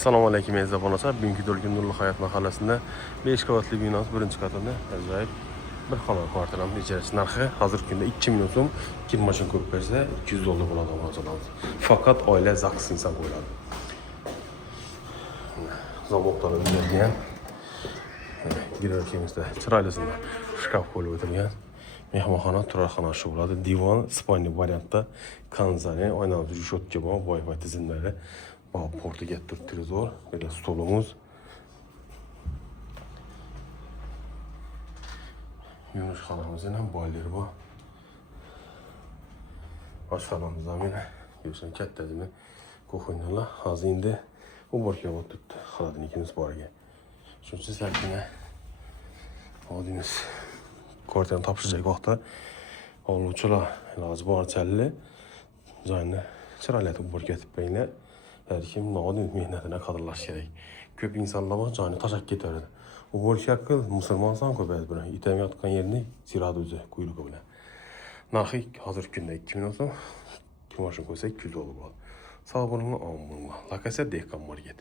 Assalomu alaykum aziz obunachilar. Bugungi Dolgin Nurli Hayot mahallasida 5 qavatli binosi 1-qavatida ajoyib bir xona kvartiramiz. Ijarasi narxi hozirgi kunda 2 million so'm, 2 mashin ko'rib bersa 200 dollar bo'ladi obunachilar. Faqat oila zax inson bo'ladi. Zavodlar o'zgargan. Girarkimizda chiroylisida shkaf qo'yib o'tirgan. Mehmonxona, turarxona shu bo'ladi. Divon, spalniy variantda, kanzani, oynali reshotka bor, Wi-Fi tizimlari. Portiga televizor, böyle stolumuz. Yumuş xonamizda ham boyları bor. Oshxonamizda mana görsen katta zina kuxonyalar. Hozir endi uborka bo'lib turibdi. Xolodilnikimiz bor ekan. Shuning uchun sakina odimiz kvartirani topshirajak vaqtda oluvchilar iloji boricha joyni chiroylatib uborka etib qo'yinglar. Her kim nodin mehnatine qadrlash kerak. Ko'p insonlar bor joyni tashlab ketaveradi. Uborka qil, musulmonsan ko'payadi bilan. Itam yotgan yerini siradi o'zi quyruqi bilan. Narxi hozirgi kunda 2 million so'm. Kim mashin qo'ysa 200 dollar bo'ladi. Sog' bo'linglar, omon bo'linglar. Lokatsiya Dehqon market.